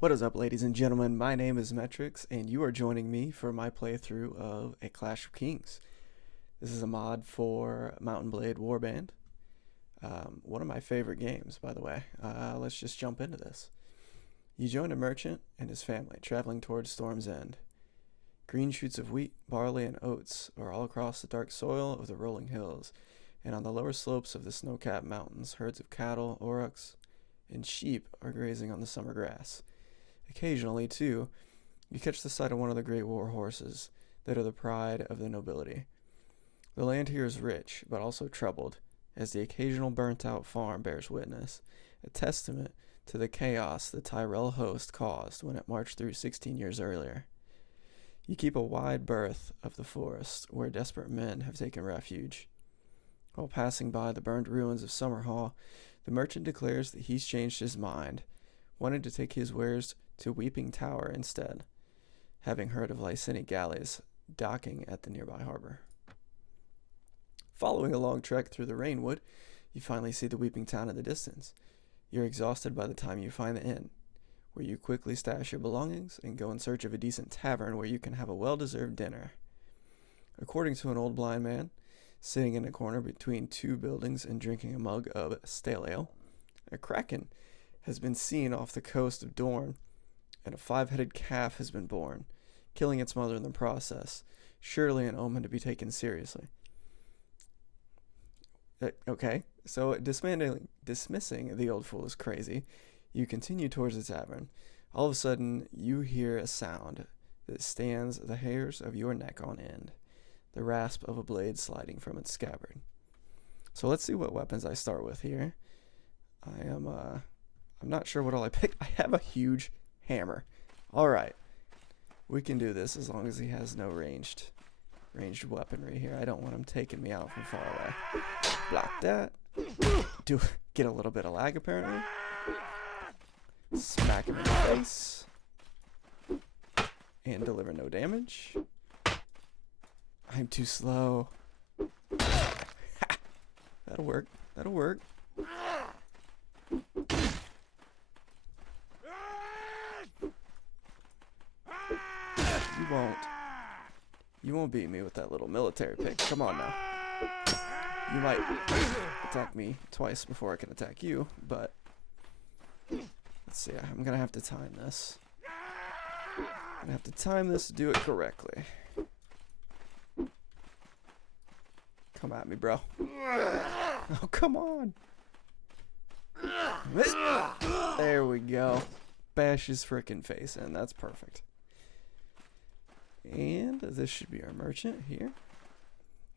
What is up, ladies and gentlemen? My name is Metrix, and you are joining me for my playthrough of A Clash of Kings. This is a mod for Mountain Blade Warband. One of my favorite games, by the way. Let's just jump into this. You join a merchant and his family, traveling towards Storm's End. Green shoots of wheat, barley, and oats are all across the dark soil of the rolling hills, and on the lower slopes of the snow-capped mountains, herds of cattle, aurochs, and sheep are grazing on the summer grass. Occasionally, too, you catch the sight of one of the great war horses that are the pride of the nobility. The land here is rich, but also troubled, as the occasional burnt-out farm bears witness, a testament to the chaos the Tyrell host caused when it marched through 16 years earlier. You keep a wide berth of the forest, where desperate men have taken refuge. While passing by the burned ruins of Cairnhall, the merchant declares that he's changed his mind, wanting to take his wares to Weeping Tower instead, having heard of Lyseni galleys docking at the nearby harbor. Following a long trek through the rainwood, you finally see the Weeping Town in the distance. You're exhausted by the time you find the inn, where you quickly stash your belongings and go in search of a decent tavern where you can have a well-deserved dinner. According to an old blind man, sitting in a corner between two buildings and drinking a mug of stale ale, a kraken has been seen off the coast of Dorne, and a 5-headed calf has been born, killing its mother in the process. Surely an omen to be taken seriously. Okay, so dismissing the old fool as crazy, you continue towards the tavern. All of a sudden, you hear a sound that stands the hairs of your neck on end, the rasp of a blade sliding from its scabbard. So let's see what weapons I start with here. I'm not sure what all I picked. I have a huge hammer. Alright. We can do this as long as he has no ranged weaponry here. I don't want him taking me out from far away. Block that. Get a little bit of lag apparently. Smack him in the face. And deliver no damage. I'm too slow. That'll work. That'll work. You won't beat me with that little military pick. Come on now. You might attack me twice before I can attack you, but let's see. I'm gonna have to time this. I'm gonna have to time this to do it correctly. Come at me, bro. Oh, come on. There we go. Bash his frickin' face in. That's perfect. And this should be our merchant here.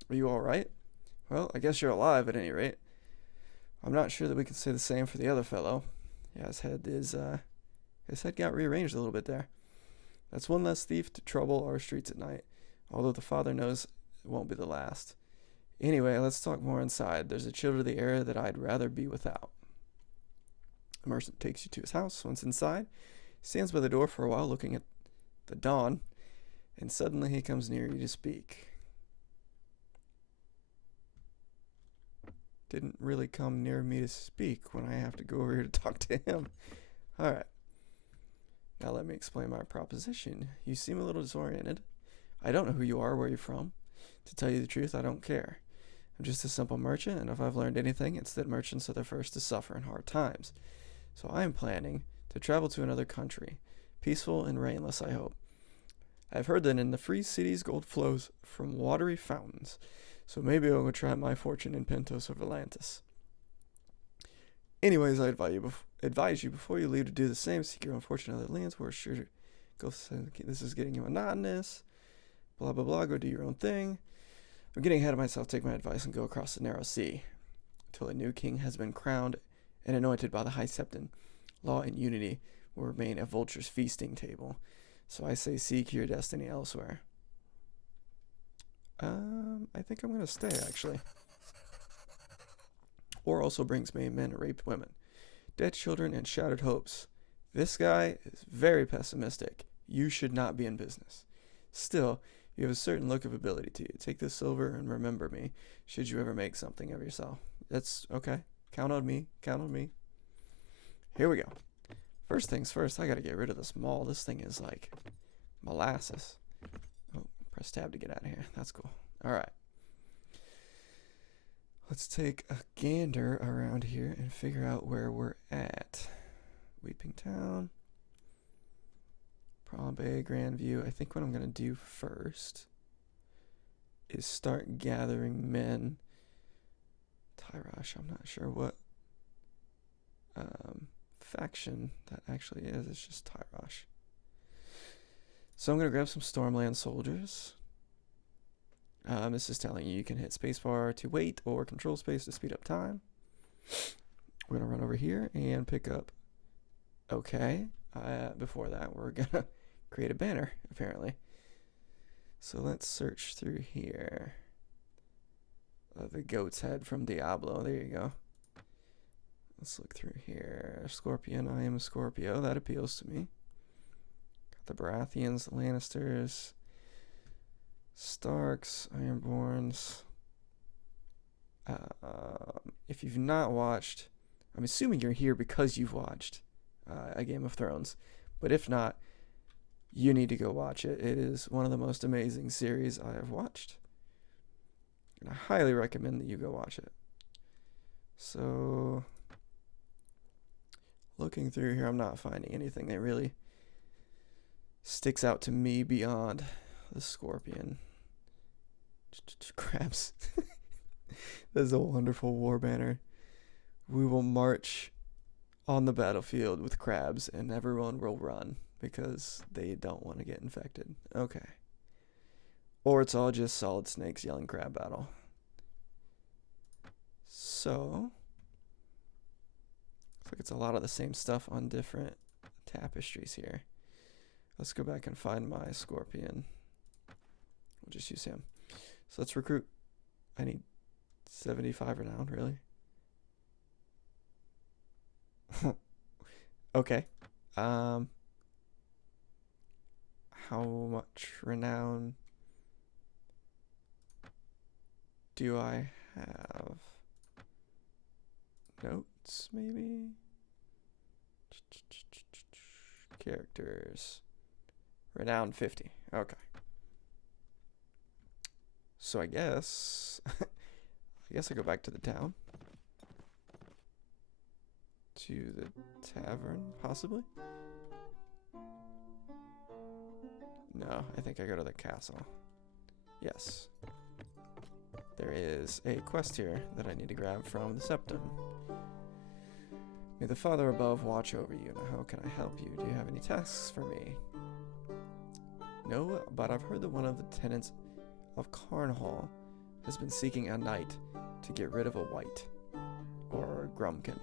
Are you alright? Well, I guess you're alive at any rate. I'm not sure that we can say the same for the other fellow. Yeah, his head got rearranged a little bit there. That's one less thief to trouble our streets at night, although the father knows it won't be the last. Anyway, let's talk more inside. There's a chill to the air that I'd rather be without. The merchant takes you to his house. Once inside, he stands by the door for a while looking at the dawn, and suddenly he comes near you to speak. Didn't really come near me to speak when I have to go over here to talk to him. Alright. Now let me explain my proposition. You seem a little disoriented. I don't know who you are, where you're from. To tell you the truth, I don't care. I'm just a simple merchant, and if I've learned anything, it's that merchants are the first to suffer in hard times. So I am planning to travel to another country. Peaceful and rainless, I hope. I've heard that in the free cities gold flows from watery fountains, so maybe I'll go try my fortune in Pentos or Volantis. Anyways, I advise you before you leave to do the same. Seek your own fortune in other lands where sure to go. This is getting you monotonous. Blah blah blah. Go do your own thing. I'm getting ahead of myself. Take my advice and go across the narrow sea until a new king has been crowned and anointed by the High Septon. Law and unity will remain a vulture's feasting table. So I say seek your destiny elsewhere. I think I'm going to stay, actually. War also brings maimed men and raped women, dead children and shattered hopes. This guy is very pessimistic. You should not be in business. Still, you have a certain look of ability to you. Take this silver and remember me, should you ever make something of yourself. That's okay. Count on me. Count on me. Here we go. First things first, I gotta get rid of this mall. This thing is like molasses. Oh, press tab to get out of here. That's cool. Alright. Let's take a gander around here and figure out where we're at. Weeping Town. Palm Bay, Grandview. I think what I'm going to do first is start gathering men. Tyrosh, I'm not sure what faction that actually is. It's just Tyrosh. So I'm going to grab some Stormland soldiers. This is telling you can hit spacebar to wait or control space to speed up time. We're going to run over here and pick up. Okay. Before that, we're going to create a banner, apparently. So let's search through here. The goat's head from Diablo. There you go. Let's look through here. Scorpion. I am a Scorpio. That appeals to me. Got the Baratheons, the Lannisters, Starks, Ironborns. If you've not watched, I'm assuming you're here because you've watched A Game of Thrones. But if not, you need to go watch it. It is one of the most amazing series I have watched. And I highly recommend that you go watch it. So, looking through here, I'm not finding anything that really sticks out to me beyond the Scorpion. Crabs. That's a wonderful war banner. We will march on the battlefield with crabs and everyone will run because they don't want to get infected. Okay. Or it's all just solid snakes yelling crab battle. So, looks like it's a lot of the same stuff on different tapestries here. Let's go back and find my Scorpion. We'll just use him. So let's recruit. I need 75 renown, really? Okay. How much renown do I have? Notes, maybe? Characters. Renown 50. Okay. So I guess I go back to the town. To the tavern, possibly? No, I think I go to the castle. Yes. There is a quest here that I need to grab from the Septum. May the Father above watch over you. Now, how can I help you? Do you have any tasks for me? No, but I've heard that one of the tenants of Cairnhall has been seeking a knight to get rid of a wight. Or a grumpkin.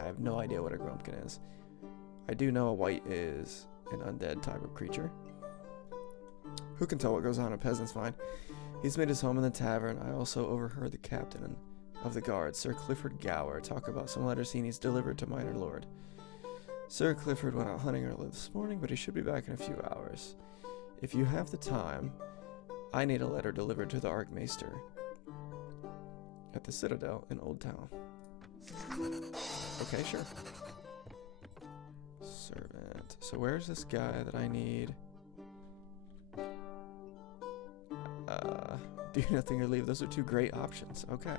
I have no idea what a grumpkin is. I do know a wight is an undead type of creature. Who can tell what goes on in a peasant's mind? He's made his home in the tavern. I also overheard the captain of the guard, Sir Clifford Gower, talk about some letters he needs delivered to minor lord. Sir Clifford went out hunting early this morning, but he should be back in a few hours. If you have the time, I need a letter delivered to the Archmaester at the Citadel in Old Town. Okay, sure. Servant. So where's this guy that I need? Do nothing or leave. Those are two great options. Okay.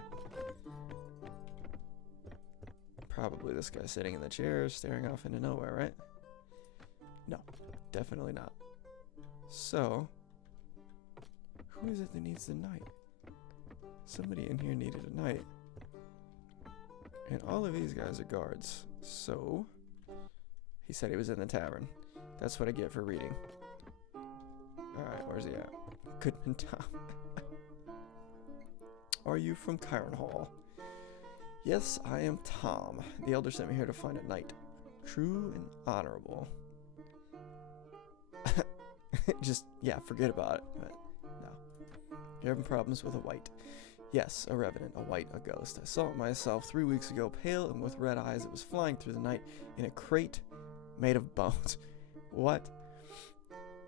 Probably this guy sitting in the chair, staring off into nowhere, right? No, definitely not. So, who is it that needs the knight? Somebody in here needed a knight. And all of these guys are guards. So, he said he was in the tavern. That's what I get for reading. Alright, where's he at? Goodman Tom. Are you from Cairnhall? Yes, I am Tom. The elder sent me here to find a knight. True and honorable. Just, yeah, forget about it. But no. You're having problems with a wight. Yes, a revenant, a wight, a ghost. I saw it myself 3 weeks ago, pale and with red eyes. It was flying through the night in a crate made of bones. What?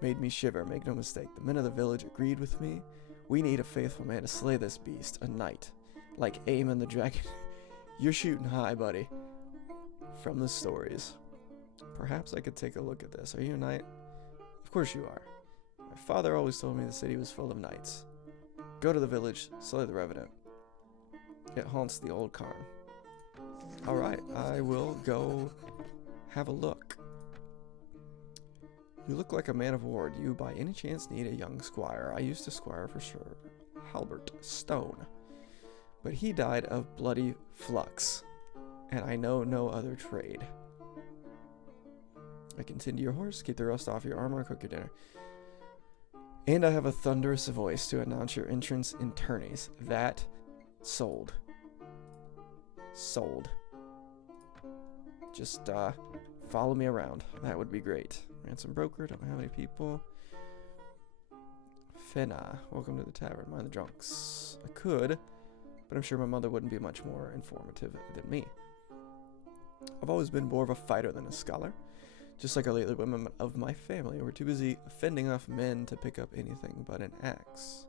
Made me shiver, make no mistake. The men of the village agreed with me. We need a faithful man to slay this beast, a knight. Like Aemon the dragon. You're shooting high, buddy. From the stories. Perhaps I could take a look at this. Are you a knight? Of course you are. My father always told me the city was full of knights. Go to the village, slay the revenant. It haunts the old Cairn. Alright, I will go have a look. You look like a man of war. Do you by any chance need a young squire? I used to squire for Sir Halbert Stone, but he died of bloody flux, and I know no other trade. I can tend to your horse, keep the rust off your armor, cook your dinner. And I have a thunderous voice to announce your entrance in tourneys. That sold. Sold. Just follow me around. That would be great. Ransom broker, don't know how many people. Fenna, welcome to the tavern. Mind the drunks. I could, but I'm sure my mother wouldn't be much more informative than me. I've always been more of a fighter than a scholar. Just like our lately women of my family were too busy fending off men to pick up anything but an axe.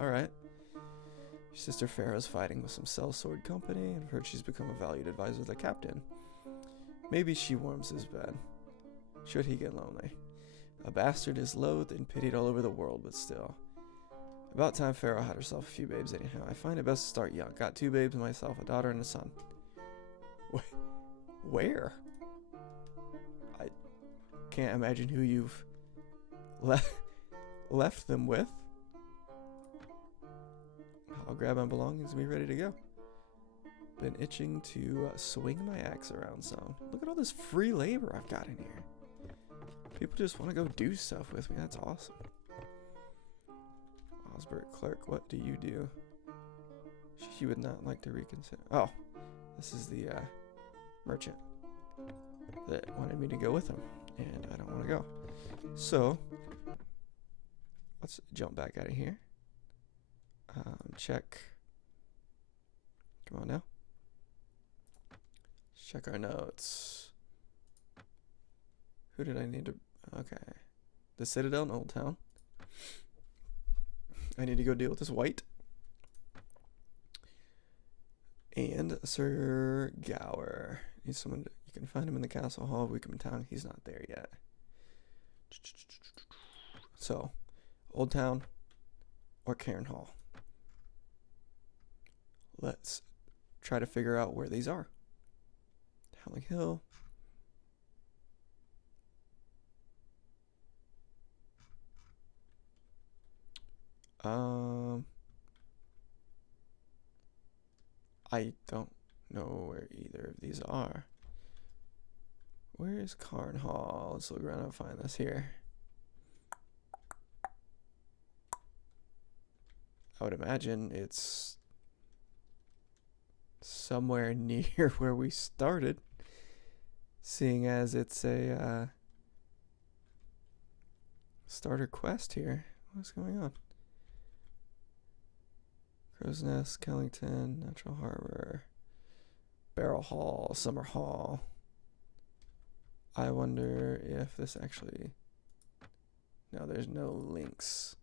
Alright. Your sister Farah's fighting with some sellsword company, and I've heard she's become a valued advisor to the captain. Maybe she warms his bed, should he get lonely. A bastard is loathed and pitied all over the world, but still. About time Farah had herself a few babes anyhow. I find it best to start young. Got 2 babes myself, a daughter and a son. Where? I can't imagine who you've left them with. I'll grab my belongings and be ready to go. Been itching to swing my axe around some. Look at all this free labor I've got in here. People just want to go do stuff with me. That's awesome. Osbert clerk, what do you do? She would not like to reconsider. Oh, this is the merchant that wanted me to go with him, and I don't want to go. So let's jump back out of here. Check. Come on now. Let's check our notes. Who did I need to? Okay. The Citadel in Old Town. I need to go deal with this white. And Sir Gower. He's someone you can find him in the Castle Hall of Wickham Town. He's not there yet. So, Old Town or Cairnhall. Let's try to figure out where these are. Howling Hill. I don't know where either of these are. Where is Cairnhall? Let's look around and find this here. I would imagine it's somewhere near where we started, seeing as it's a starter quest here. What's going on? Crow's Nest, Kellington, Natural Harbor, Barrel Hall, Summer Hall. I wonder if this actually... No, there's no links.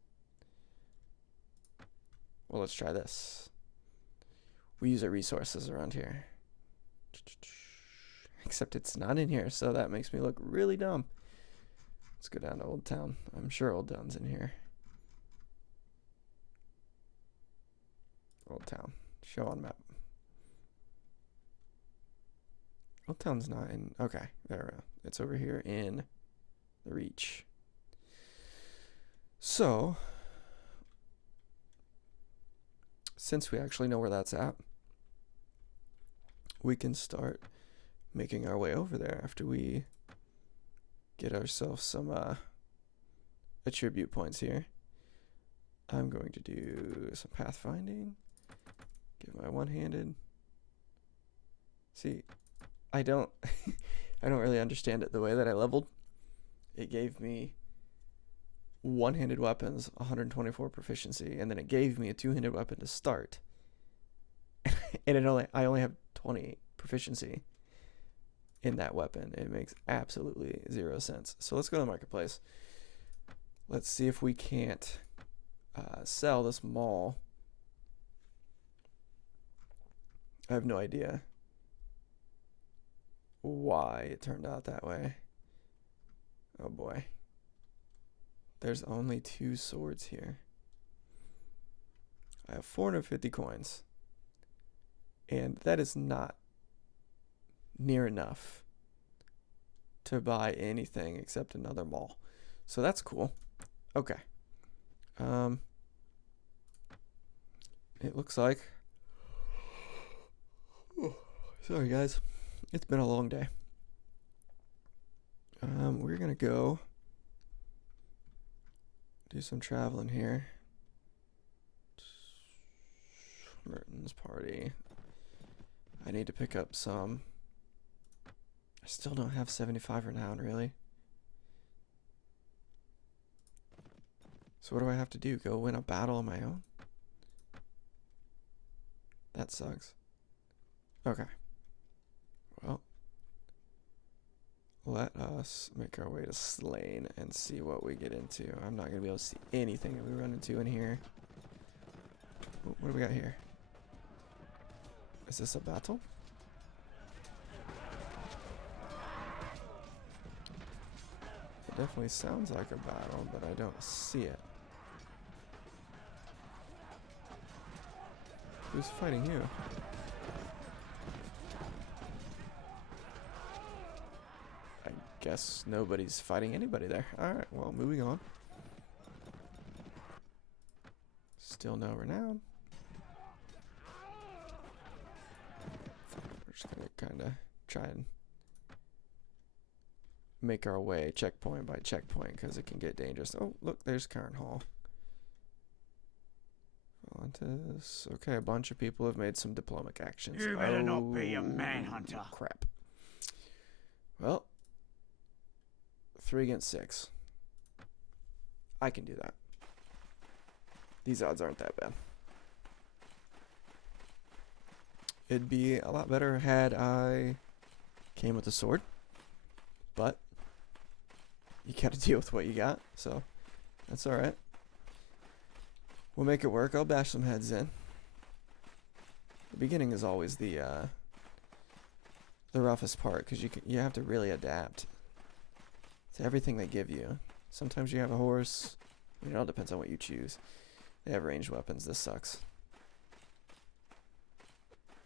Well, let's try this. We use our resources around here. Except it's not in here, so that makes me look really dumb. Let's go down to Old Town. I'm sure Old Town's in here. Old Town. Show on map. Old Town's not in... Okay, there we go. It's over here in the Reach. So, since we actually know where that's at, we can start making our way over there after we get ourselves some attribute points here. I'm going to do some pathfinding. Give my one-handed. See, I don't I don't really understand it the way that I leveled. It gave me one-handed weapons, 124 proficiency, and then it gave me a two-handed weapon to start. And I only have 20 proficiency in that weapon. It makes absolutely zero sense. So let's go to the marketplace. Let's see if we can't sell this maul. I have no idea why it turned out that way. Oh boy. There's only 2 swords here. I have 450 coins. And that is not near enough to buy anything except another mall. So that's cool. Okay. It looks like... Sorry guys. It's been a long day. We're gonna go do some traveling here. Merton's party. I need to pick up some. I still don't have 75 renown, really. So what do I have to do? Go win a battle on my own? That sucks. Okay. Well, let us make our way to Slane and see what we get into. I'm not going to be able to see anything that we run into in here. What do we got here? Is this a battle? It definitely sounds like a battle, but I don't see it. Who's fighting you? I guess nobody's fighting anybody there. Alright, well, moving on. Still no renown. We're just gonna kinda try and make our way checkpoint by checkpoint because it can get dangerous. Oh, look, there's Cairnhall. This. Okay, a bunch of people have made some diplomatic actions. You better not be a manhunter. Crap. Well, 3 against 6. I can do that. These odds aren't that bad. It'd be a lot better had I came with a sword, but you gotta deal with what you got, so that's alright. We'll make it work. I'll bash some heads in. The beginning is always the roughest part because you have to really adapt to everything they give you. Sometimes you have a horse. It all depends on what you choose. They have ranged weapons. This sucks.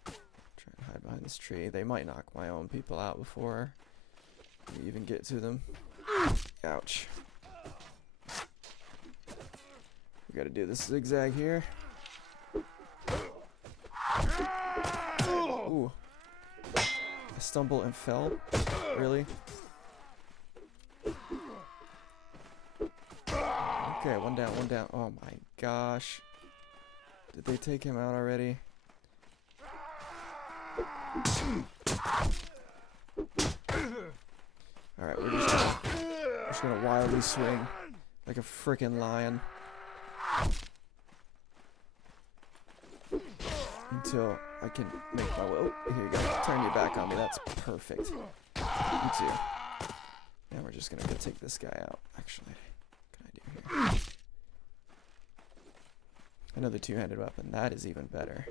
Try and hide behind this tree. They might knock my own people out before we even get to them. Ouch. We gotta do this zigzag here. Ooh. I stumbled and fell. Really? Okay, one down, one down. Oh my gosh. Did they take him out already? Alright, we're just gonna wildly swing like a freaking lion. Until I can make my way. Oh, here you go. Turn your back on me. That's perfect. You too. Now we're just gonna go take this guy out. Actually, what can I do here? Another 2-handed weapon. That is even better.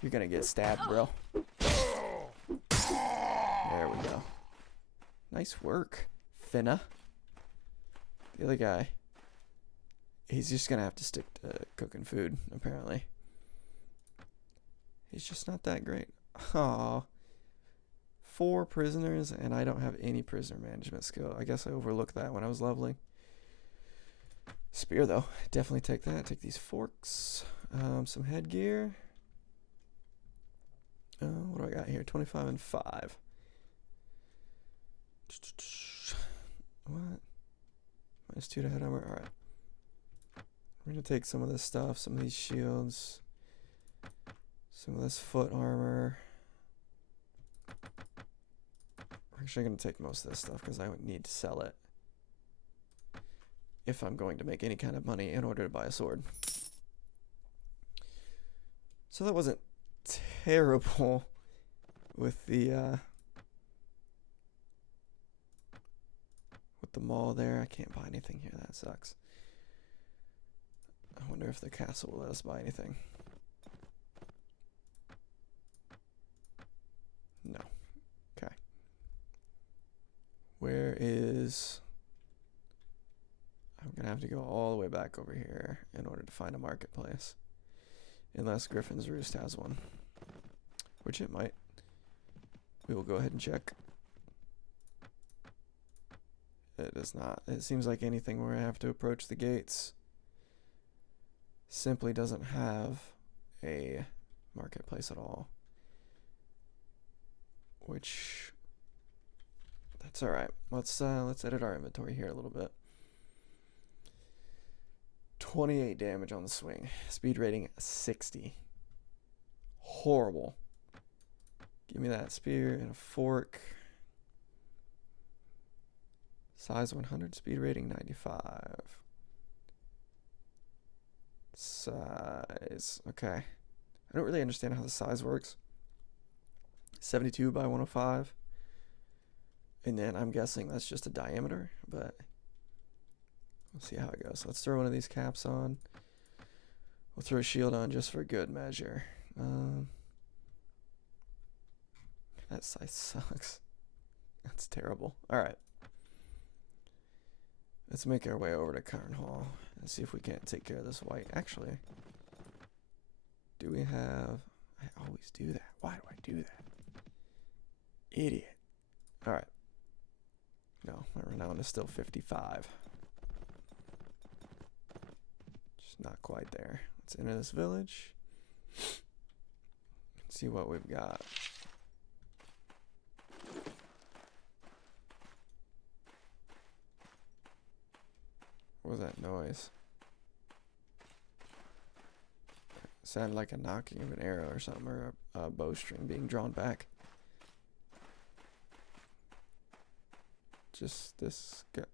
You're gonna get stabbed, bro. There we go. Nice work, Finna. The other guy. He's just gonna have to stick to cooking food, apparently. He's just not that great. Aw. 4 prisoners, and I don't have any prisoner management skill. I guess I overlooked that when I was leveling. Spear, though. Definitely take that. Take these forks. Some headgear. What do I got here? 25 and 5. What? -2 to head armor. Alright. We're going to take some of this stuff. Some of these shields. Some of this foot armor. We're actually going to take most of this stuff because I would need to sell it if I'm going to make any kind of money in order to buy a sword. So that wasn't terrible with the mall there. I can't buy anything here. That sucks. I wonder if the castle will let us buy anything. No. Okay. Where is... I'm going to have to go all the way back over here in order to find a marketplace. Unless Griffin's Roost has one. Which it might. We will go ahead and check. It does not. It seems like anything where I have to approach the gates simply doesn't have a marketplace at all. Which... that's alright. Let's edit our inventory here a little bit. 28 damage on the swing. Speed rating 60. Horrible. Give me that spear and a fork. Size 100, speed rating 95. Size, okay. I don't really understand how the size works. 72 by 105. And then I'm guessing that's just a diameter, but we'll see how it goes. Let's throw one of these caps on. We'll throw a shield on just for good measure. That size sucks. That's terrible. Alright. Let's make our way over to Cairnhall and see if we can't take care of this white. Actually, do we have... I always do that. Why do I do that? Idiot. Alright. No, my renown is still 55. Just not quite there. Let's enter this village. See what we've got. What was that noise? Sounded like a knocking of an arrow or something, or a bowstring being drawn back. Just this guy.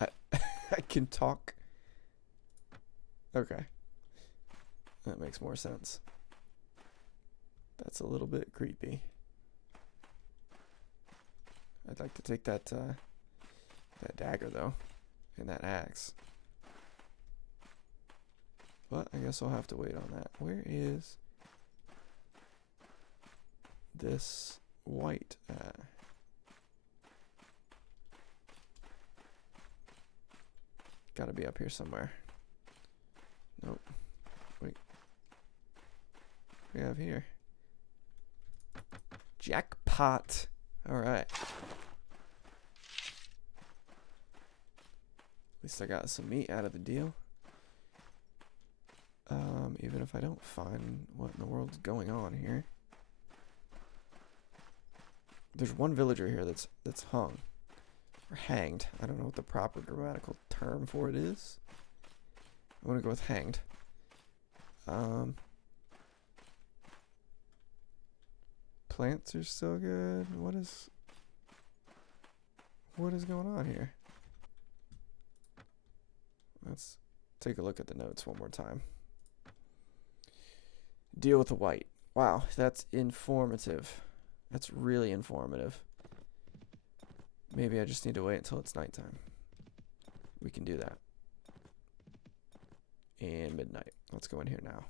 I can talk. Okay. That makes more sense. That's a little bit creepy. I'd like to take that that dagger though, and that axe. But I guess I'll have to wait on that. Where is this white at? Gotta be up here somewhere. Nope. Wait. What do we have here? Jackpot. Alright. At least I got some meat out of the deal. Even if I don't find what in the world's going on here. There's one villager here that's hung. Or hanged. I don't know what the proper grammatical term for it is. I'm gonna go with hanged. Plants are still good. What is going on here? Let's take a look at the notes one more time. Deal with the white. Wow, that's informative. That's really informative. Maybe I just need to wait until it's nighttime. We can do that. And midnight. Let's go in here now.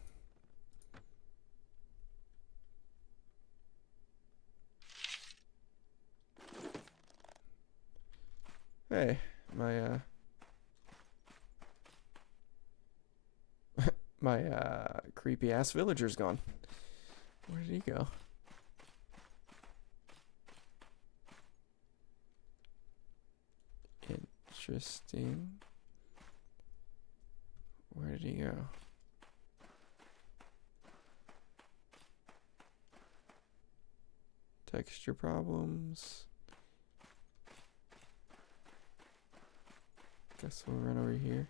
Hey, my my creepy ass villager's gone. Where did he go? Interesting. Where did he go? Texture problems. Guess we'll run over here.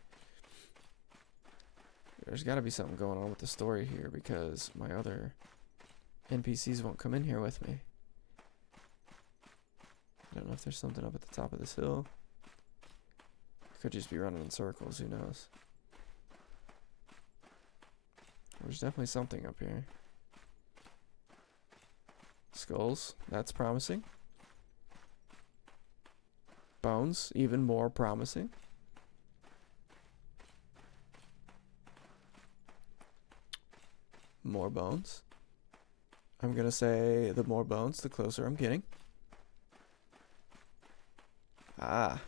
There's got to be something going on with the story here because my other NPCs won't come in here with me. I don't know if there's something up at the top of this hill. Could just be running in circles, who knows. There's definitely something up here. Skulls, that's promising. Bones, even more promising. More bones. I'm gonna say the more bones, the closer I'm getting. Ah.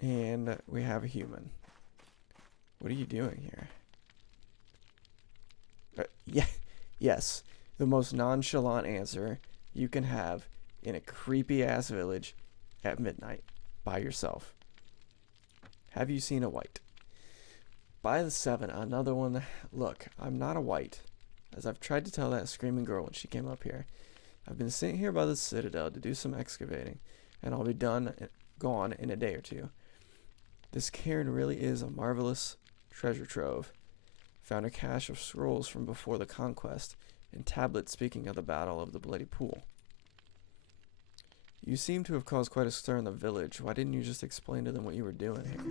And we have a human. What are you doing here? Yeah, yes. The most nonchalant answer you can have in a creepy ass village at midnight by yourself. Have you seen a white? By the 7, another one. Look, I'm not a white. As I've tried to tell that screaming girl when she came up here. I've been sitting here by the citadel to do some excavating, and I'll be gone in a day or two. This cairn really is a marvelous treasure trove. Found a cache of scrolls from before the conquest, and tablets speaking of the Battle of the Bloody Pool. You seem to have caused quite a stir in the village. Why didn't you just explain to them what you were doing here?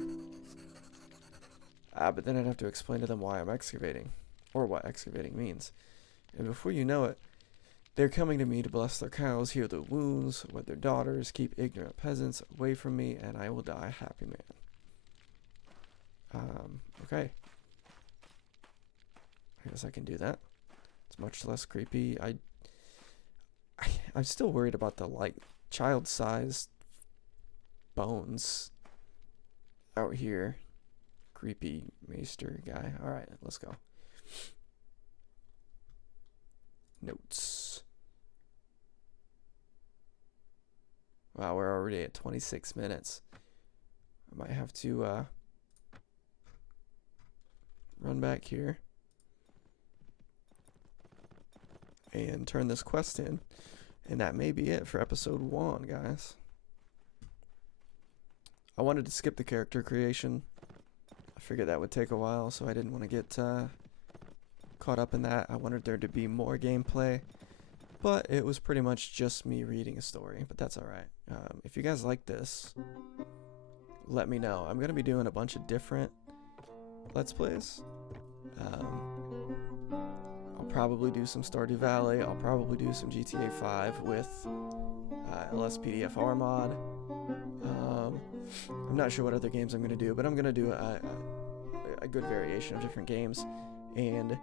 But then I'd have to explain to them why I'm excavating, or what excavating means. And before you know it, they're coming to me to bless their cows, heal their wounds, wed their daughters, keep ignorant peasants away from me, and I will die a happy man. Okay. I guess I can do that. It's much less creepy. I'm still worried about the, like, child-sized bones out here. Creepy maester guy. Alright, let's go. Notes. Wow, we're already at 26 minutes. I might have to run back here and turn this quest in. And that may be it for episode 1, guys. I wanted to skip the character creation. I figured that would take a while, so I didn't want to get caught up in that. I wanted there to be more gameplay, but it was pretty much just me reading a story, but that's alright. If you guys like this, let me know. I'm going to be doing a bunch of different Let's Plays. I'll probably do some Stardew Valley. I'll probably do some GTA 5 with LSPDFR mod. I'm not sure what other games I'm going to do, but I'm going to do a good variation of different games. And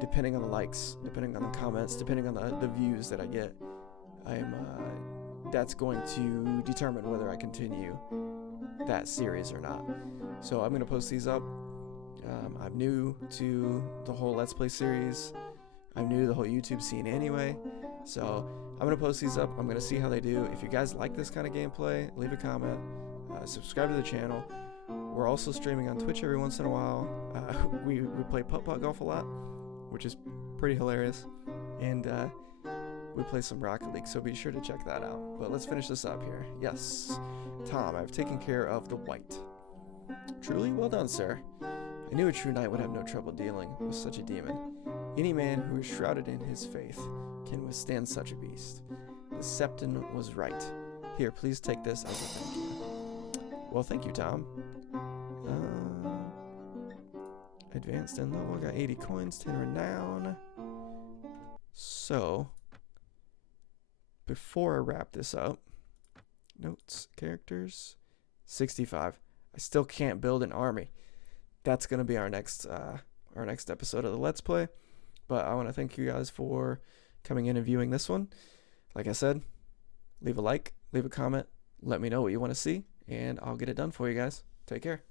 depending on the likes, depending on the comments, depending on the views that I get, that's going to determine whether I continue that series or not. So I'm going to post these up. I'm new to the whole Let's Play series. I'm new to the whole YouTube scene anyway. So I'm going to post these up. I'm going to see how they do. If you guys like this kind of gameplay, leave a comment. Subscribe to the channel. We're also streaming on Twitch every once in a while. We play putt-putt golf a lot, which is pretty hilarious. And we play some Rocket League, so be sure to check that out. But let's finish this up here. Yes, Tom, I've taken care of the white. Truly well done, sir. I knew a true knight would have no trouble dealing with such a demon. Any man who is shrouded in his faith can withstand such a beast. The Septon was right. Here, please take this as a thank you. Well, thank you, Tom. Advanced in level, got 80 coins, 10 renown. So, before I wrap this up, notes, characters, 65. I still can't build an army. That's going to be our next episode of the Let's Play. But I want to thank you guys for coming in and viewing this one. Like I said, leave a like, leave a comment, let me know what you want to see, and I'll get it done for you guys. Take care.